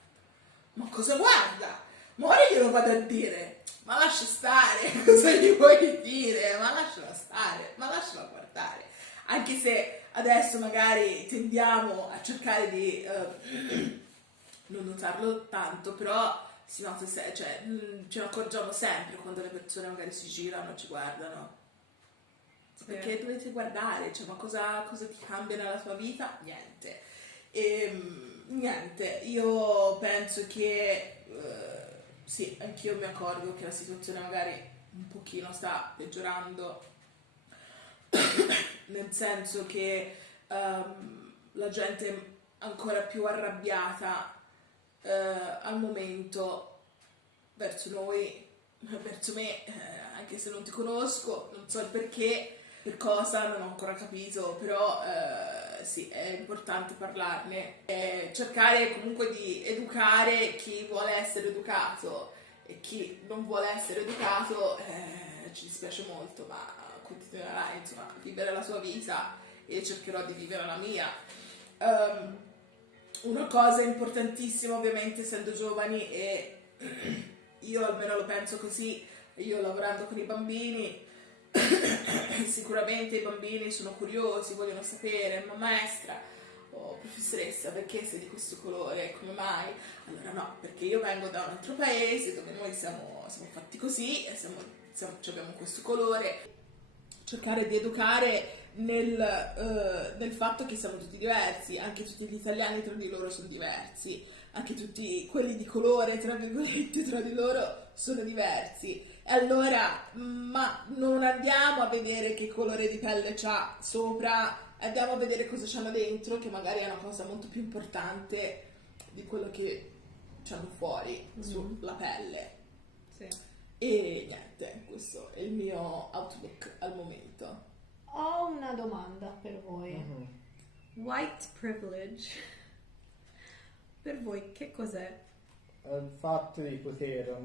Ma cosa guarda? Ma ora glielo vado a dire. Ma lascia stare, cosa gli vuoi dire? Ma lasciala stare, ma lasciala guardare. Anche se adesso magari tendiamo a cercare di non notarlo tanto, però si nota, cioè ce ne accorgiamo sempre quando le persone magari si girano, ci guardano. Perché dovete guardare, cioè ma cosa ti cambia nella tua vita? Niente. Niente, io penso che sì, anch'io mi accorgo che la situazione magari un pochino sta peggiorando, nel senso che la gente è ancora più arrabbiata al momento verso noi, verso me, anche se non ti conosco, non so il perché, per cosa, non ho ancora capito, però sì, è importante parlarne, cercare comunque di educare chi vuole essere educato e chi non vuole essere educato, ci dispiace molto, ma continuerà insomma a vivere la sua vita e cercherò di vivere la mia. Una cosa importantissima ovviamente essendo giovani, e io almeno lo penso così, io lavorando con i bambini sicuramente i bambini sono curiosi, vogliono sapere, ma maestra o professoressa perché sei di questo colore, come mai? Allora no, perché io vengo da un altro paese dove noi siamo fatti così e abbiamo questo colore. Cercare di educare nel fatto che siamo tutti diversi, anche tutti gli italiani tra di loro sono diversi, anche tutti quelli di colore, tra virgolette, tra di loro sono diversi. E allora, ma non andiamo a vedere che colore di pelle c'ha sopra, andiamo a vedere cosa c'hanno dentro, che magari è una cosa molto più importante di quello che c'hanno fuori sulla pelle. Sì. E niente, questo è il mio outlook al momento. Ho una domanda per voi. White privilege, per voi che cos'è? Il fatto di poter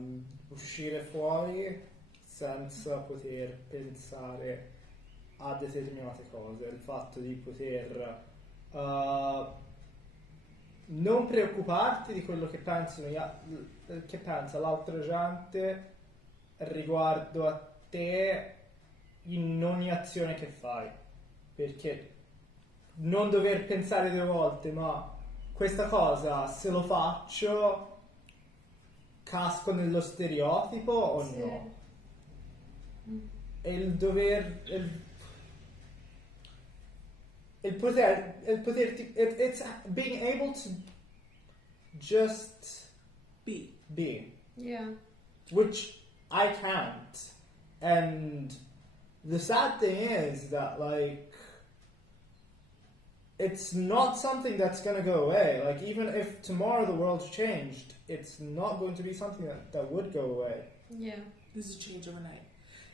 uscire fuori senza poter pensare a determinate cose, il fatto di poter non preoccuparti di quello che pensano che pensa l'altra gente riguardo a te in ogni azione che fai, perché non dover pensare 2 volte, ma questa cosa se lo faccio casco nello stereotipo o Sì. no? E il dover il poterti it's being able to just B. be, Yeah. which I can't. And the sad thing is that, like, it's not something that's going to go away. Like, even if tomorrow the world changed, it's not going to be something that would go away. Yeah. This is change overnight.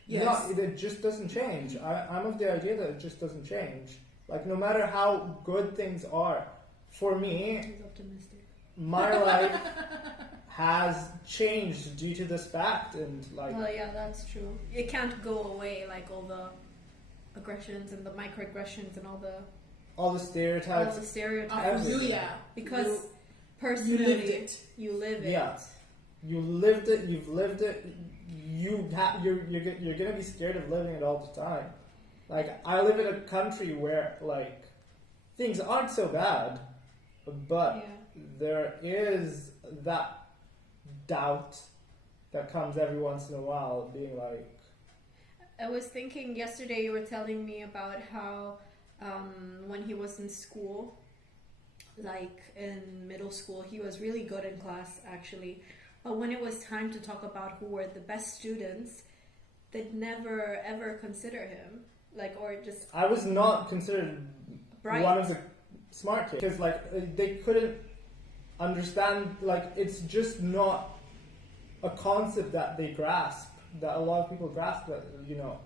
Yes. No, it just doesn't change. I'm of the idea that it just doesn't change. Like, no matter how good things are, for me, He's optimistic. my life has changed due to this fact. And, like, Well, yeah, that's true. It can't go away, like all the aggressions and the microaggressions and all the stereotypes. stereotypes. Everything. Yeah. Because personally, You lived it. You live it. Yeah. You lived it, you've lived it, you're gonna be scared of living it all the time. Like, I live in a country where, like, things aren't so bad, but there is that doubt that comes every once in a while, being like... I was thinking yesterday, you were telling me about how when he was in school, like in middle school, he was really good in class, actually. But when it was time to talk about who were the best students, they'd never ever consider him. Like, or just... I was not considered bright. one of the smart kids. Because, like, they couldn't understand, like, it's just not a concept that they grasp, that a lot of people grasp, that, you know,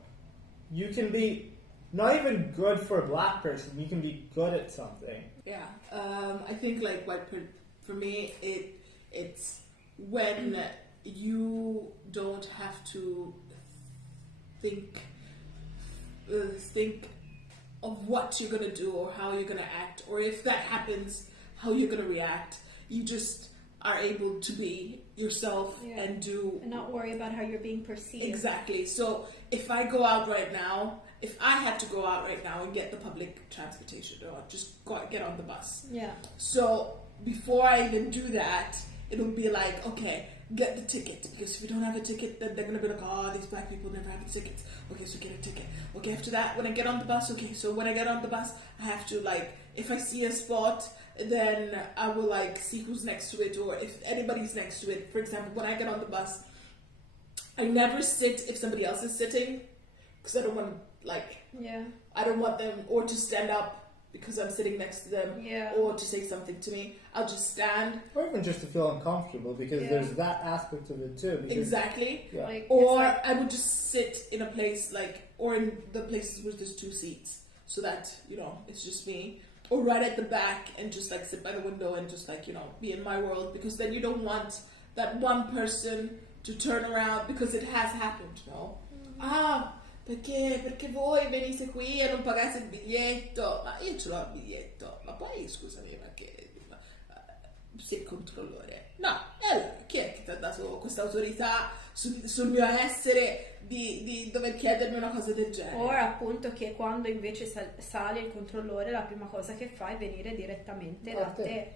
you can be not even good for a black person, you can be good at something. Yeah, I think, like, for me, it's when you don't have to think of what you're gonna do or how you're gonna act, or if that happens, how you're gonna react. You just are able to be yourself and do... And not worry about how you're being perceived. Exactly. So if I go out right now, if I had to go out right now and get the public transportation, or just get on the bus. Yeah. So before I even do that, it'll be like, okay, get the ticket, because if you don't have a ticket, then they're gonna be like, oh, these black people never have tickets. Okay, so get a ticket. Okay, after that, when I get on the bus, I have to, like, if I see a spot, then I will, like, see who's next to it, or if anybody's next to it. For example, when I get on the bus, I never sit if somebody else is sitting, because I don't want, like, I don't want them or to stand up because I'm sitting next to them, or to say something to me. I'll just stand. Or even just to feel uncomfortable, because there's that aspect of it too. Because, exactly. Yeah. Like, or I would just sit in a place, like, or in the places where there's two seats, so that, you know, it's just me. Or right at the back and just, like, sit by the window and just, like, you know, be in my world, because then you don't want that one person to turn around, because it has happened, no? Perché voi venite qui e non pagate il biglietto? Ma io ce l'ho il biglietto, ma poi scusami, perché sei il controllore? No, e allora chi è che ti ha dato questa autorità sul mio essere di dover chiedermi una cosa del genere? O appunto che quando invece sale il controllore, la prima cosa che fa è venire direttamente da te.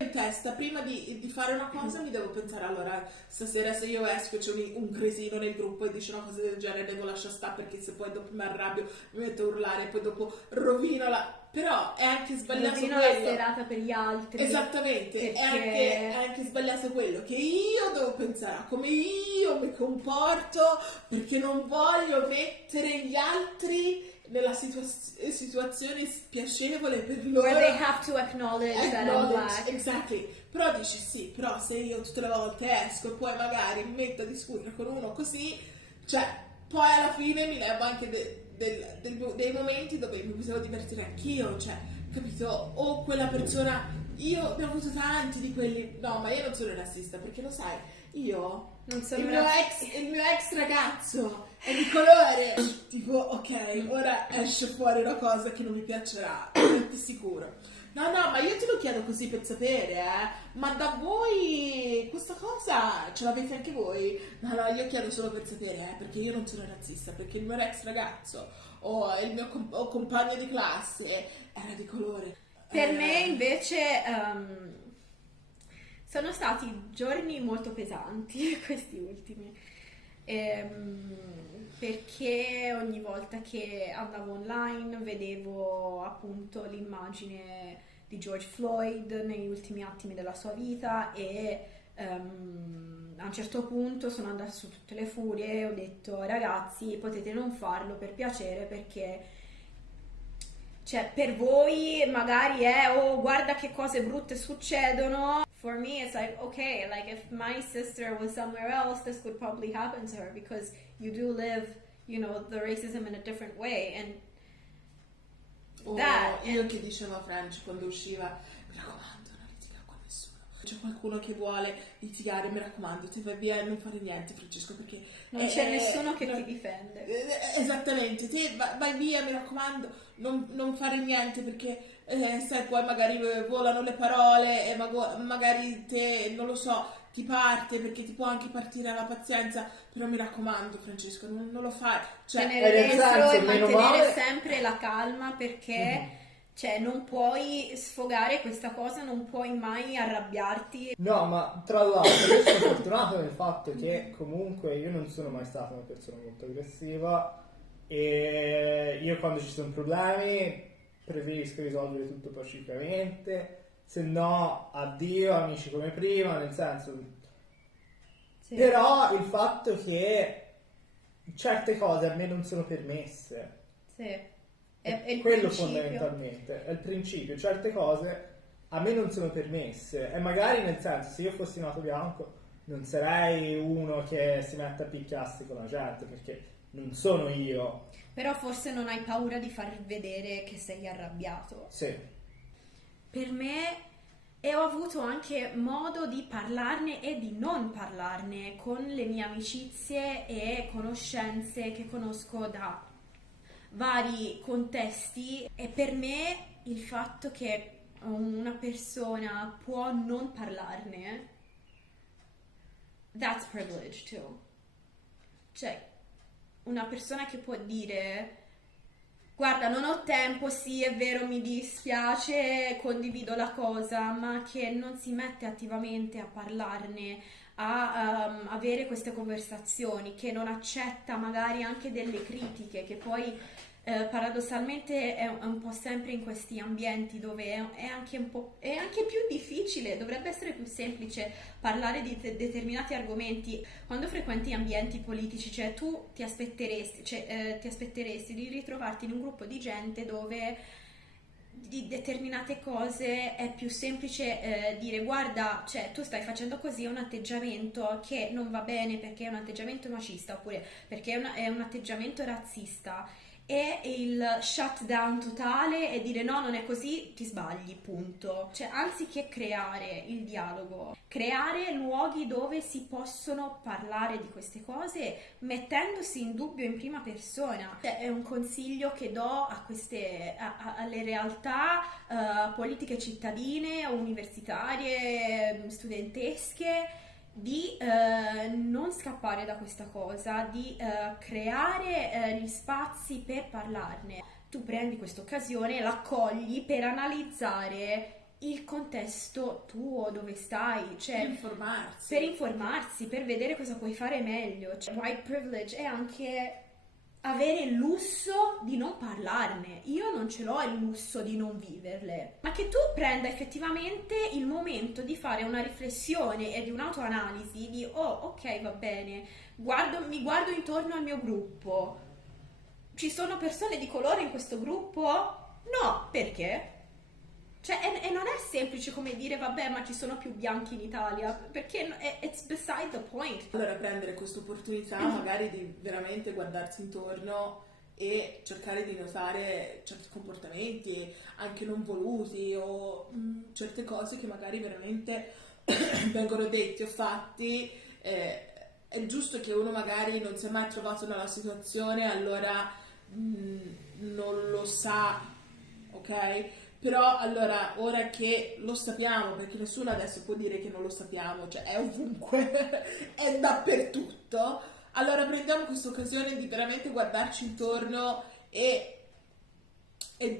In testa, prima di fare una cosa mi devo pensare, allora, stasera se io esco e c'è un cretino nel gruppo e dice una cosa del genere, devo lasciare stare, perché se poi dopo mi arrabbio, mi metto a urlare e poi dopo rovino però è anche sbagliato rovino quello. la serata per gli altri. Esattamente, perché... è anche sbagliato quello, che io devo pensare a come io mi comporto, perché non voglio mettere gli altri nella situazione spiacevole per loro. Where they have to acknowledge that I'm black. Exactly. Però dici sì, però se io tutte le volte esco e poi magari mi metto a discutere con uno così, cioè, poi alla fine mi levo anche dei momenti dove mi potevo divertire anch'io, cioè, capito? O quella persona, io ne ho avuto tanti di quelli, no, ma io non sono razzista, perché lo sai, io... Non sono il mio ex ragazzo è di colore, tipo, ok, ora esce fuori una cosa che non mi piacerà, ti sicuro. No, ma io te lo chiedo così per sapere, ma da voi questa cosa ce l'avete anche voi? No, io chiedo solo per sapere, perché io non sono razzista, perché il mio ex ragazzo o il mio compagno di classe era di colore. Per me invece... sono stati giorni molto pesanti questi ultimi, perché ogni volta che andavo online vedevo appunto l'immagine di George Floyd negli ultimi attimi della sua vita e a un certo punto sono andata su tutte le furie e ho detto ragazzi potete non farlo per piacere perché cioè per voi magari è oh guarda che cose brutte succedono. For me it's like okay, like if my sister was somewhere else this would probably happen to her because you do live, you know, the racism in a different way and io che dicevo a French quando usciva, mi raccomando non litigare con nessuno, c'è qualcuno che vuole litigare, mi raccomando te vai via e non fare niente Francesco perché non c'è nessuno che ti difende. Esattamente, te vai via, mi raccomando, non fare niente perché sai poi magari volano le parole e magari te, non lo so, ti parte perché ti può anche partire la pazienza, però mi raccomando Francesco, non lo fai. Cioè, tenere dentro e mantenere sempre la calma perché cioè non puoi sfogare questa cosa, non puoi mai arrabbiarti. No, ma tra l'altro io sono fortunato nel fatto che comunque io non sono mai stata una persona molto aggressiva e io quando ci sono problemi preferisco risolvere tutto pacificamente, se no addio amici come prima, nel senso sì. Però il fatto che certe cose a me non sono permesse sì. È quello fondamentalmente è il principio, certe cose a me non sono permesse e magari nel senso se io fossi nato bianco non sarei uno che si mette a picchiarsi con la gente perché non sono io. Però forse non hai paura di far vedere che sei arrabbiato. Sì. Per me, e ho avuto anche modo di parlarne e di non parlarne con le mie amicizie e conoscenze che conosco da vari contesti, e per me il fatto che una persona può non parlarne, that's privilege too. Cioè, una persona che può dire guarda non ho tempo, sì è vero mi dispiace, condivido la cosa, ma che non si mette attivamente a parlarne, a avere queste conversazioni, che non accetta magari anche delle critiche, che poi paradossalmente è un po' sempre in questi ambienti dove è anche più difficile, dovrebbe essere più semplice parlare di determinati argomenti. Quando frequenti ambienti politici, cioè tu ti aspetteresti di ritrovarti in un gruppo di gente dove di determinate cose è più semplice dire guarda, cioè tu stai facendo così, è un atteggiamento che non va bene perché è un atteggiamento macista oppure perché è un atteggiamento razzista, e il shutdown totale e dire no non è così, ti sbagli, punto. Cioè anziché creare il dialogo, creare luoghi dove si possono parlare di queste cose mettendosi in dubbio in prima persona. Cioè, è un consiglio che do a alle realtà politiche cittadine, universitarie, studentesche, di non scappare da questa cosa, di creare gli spazi per parlarne. Tu prendi questa occasione, l'accogli per analizzare il contesto tuo, dove stai, cioè per informarsi, per vedere cosa puoi fare meglio. Cioè, white privilege è anche avere il lusso di non parlarne. Io non ce l'ho il lusso di non viverle, ma che tu prenda effettivamente il momento di fare una riflessione e di un'autoanalisi di oh ok va bene, mi guardo intorno al mio gruppo, ci sono persone di colore in questo gruppo? No, perché? Cioè, e non è semplice come dire vabbè ma ci sono più bianchi in Italia, perché it's beside the point. Allora prendere questa opportunità magari di veramente guardarsi intorno e cercare di notare certi comportamenti anche non voluti o certe cose che magari veramente vengono detti o fatti. È giusto che uno magari non si è mai trovato nella situazione, allora non lo sa, ok? Però allora, ora che lo sappiamo, perché nessuno adesso può dire che non lo sappiamo, cioè è ovunque, è dappertutto, allora prendiamo questa occasione di veramente guardarci intorno e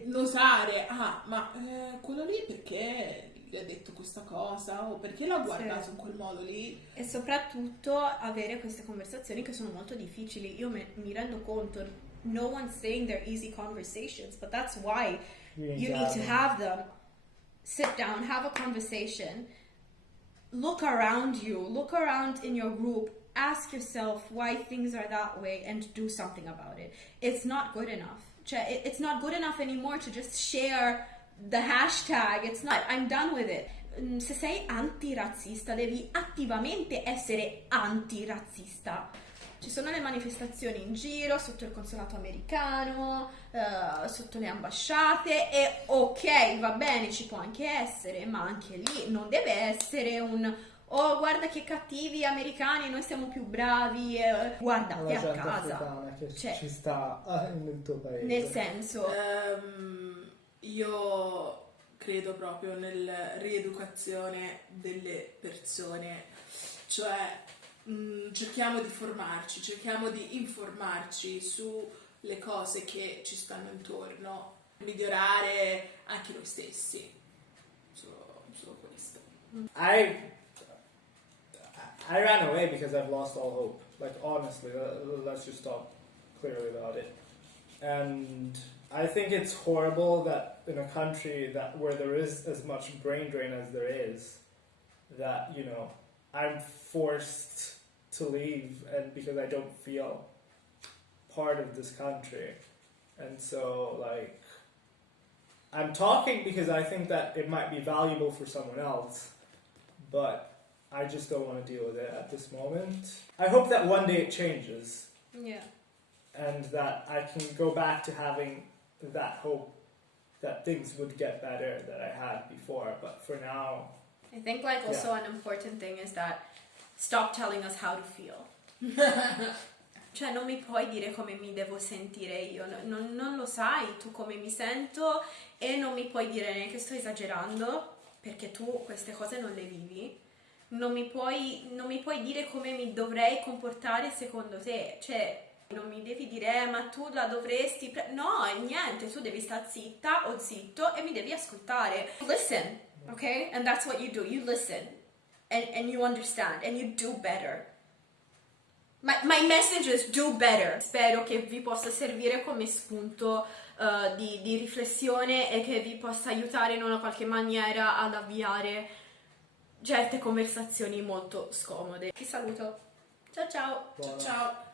notare, ma quello lì perché gli ha detto questa cosa o perché l'ha guardato in quel modo lì? E soprattutto avere queste conversazioni che sono molto difficili. Io mi rendo conto, no one's saying they're easy conversations, but that's why you need to have them. Sit down, have a conversation, look around you, look around in your group, ask yourself why things are that way and do something about it. It's not good enough. Cioè, it's not good enough anymore to just share the hashtag. It's not, I'm done with it. Se sei antirazzista devi attivamente essere antirazzista. Ci sono le manifestazioni in giro, sotto il consolato americano, sotto le ambasciate e ok, va bene, ci può anche essere, ma anche lì non deve essere un oh guarda che cattivi americani, noi siamo più bravi, guarda, è a casa. Che cioè, ci sta nel tuo paese. Nel senso... Io credo proprio nella rieducazione delle persone, cioè cerchiamo di formarci, cerchiamo di informarci sulle cose che ci stanno intorno, migliorare anche noi stessi, solo questo. I ran away because I've lost all hope. Like honestly, let's just talk clearly about it. And I think it's horrible that in a country where there is as much brain drain as there is, that, you know, I'm forced to leave and because I don't feel part of this country. And so, like, I'm talking because I think that it might be valuable for someone else, but I just don't want to deal with it at this moment. I hope that one day it changes. Yeah. And that I can go back to having that hope that things would get better that I had before, but for now... I think like also an important thing is that stop telling us how to feel. Cioè non mi puoi dire come mi devo sentire io, non lo sai tu come mi sento e non mi puoi dire neanche sto esagerando perché tu queste cose non le vivi. Non mi puoi dire come mi dovrei comportare secondo te, cioè non mi devi dire ma tu la dovresti no, niente, tu devi stare zitta o zitto e mi devi ascoltare. Listen, okay? And that's what you do, you listen and you understand and you do better. My message is do better. Spero che vi possa servire come spunto di riflessione e che vi possa aiutare in una qualche maniera ad avviare certe conversazioni molto scomode. Vi saluto. Ciao ciao. Buona. Ciao.